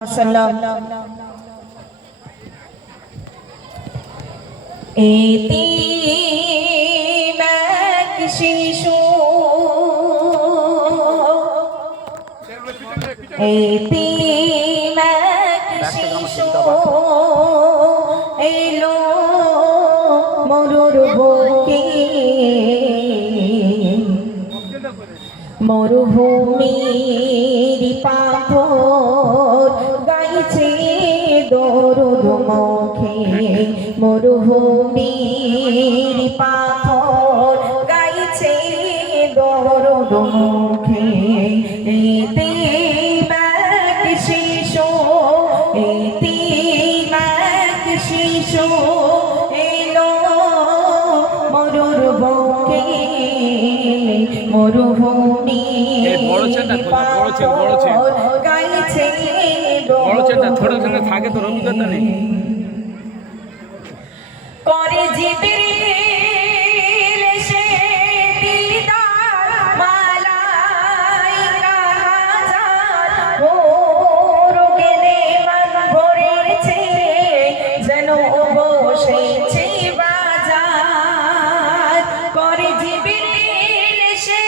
এতিম এক শিশু, এতিম এক শিশু এলো মরুর বুকে, মরুভূমির পাথর গাইছে দরুদ মুখে, মরুভূমির পাথর গাইছে দরুদ মুখে। এতিম এক শিশু, এতিম এক শিশু এলো মরুর বুকে, মরুভূমির পাথর গাইছে থাকে তোর অভিজ্ঞতা নেই করে জিবরিল এসে দিদার মালাইকা হাজার, ভোর গেলে মন ভরেছে যেন বসেছে বাজার। করে জিবরিল এসে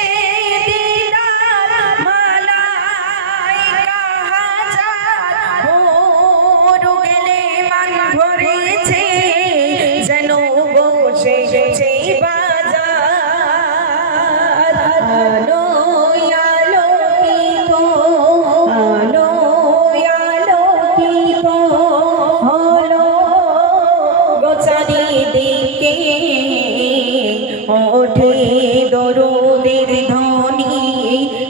দিদার মালাইকা হাজার, ভোর গেলে মন ভরেছে যেন বসেছে বাজার। আলোয় আলোকিত, আলোয় আলোকিত হলো গো চারিদিকে, ওঠে দরুদের ধ্বনি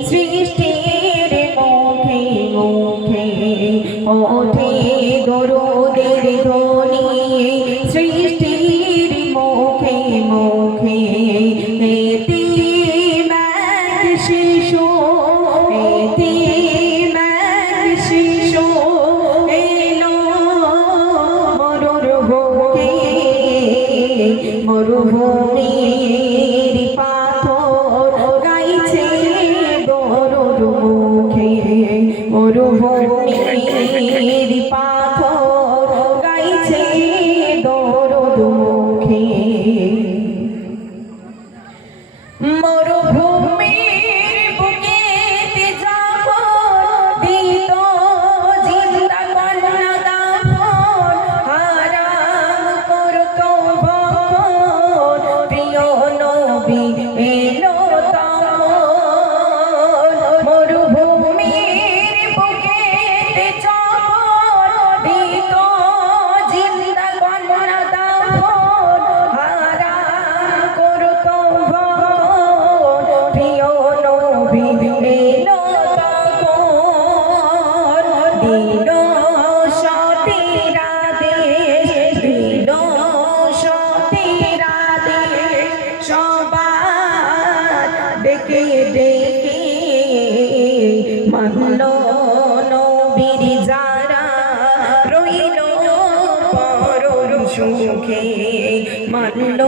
সৃষ্টির মুখে মুখে, ওঠে দরুদের ধ্বনি সৃষ্টির মুখে মুখে। এতিম এক শিশু, এতিম এক শিশু এলো মরুর বুকে, মরুভূমির পাথর গাইছে দরুদ মুখে, মরুভূমির পাথর গাইছে দরুদ মুখে। মরুভূমির বুকেতে যখন দিত জিন্দা কন্যা দাফন, হারাম করত ভক্ষণ প্রিয় নবী এলো তখন। মরুভূমির বুকেতে যখন দিত জিন্দা কন্যা দাফন, হারাম করত ভক্ষণ প্রিয় নবী এলো তখন। দিল সতীর আদেশ, দিল সতীর আদেশ সবার ডেকে ডেকে, মানল নবীর যারা রইল পরম সুখে, মানল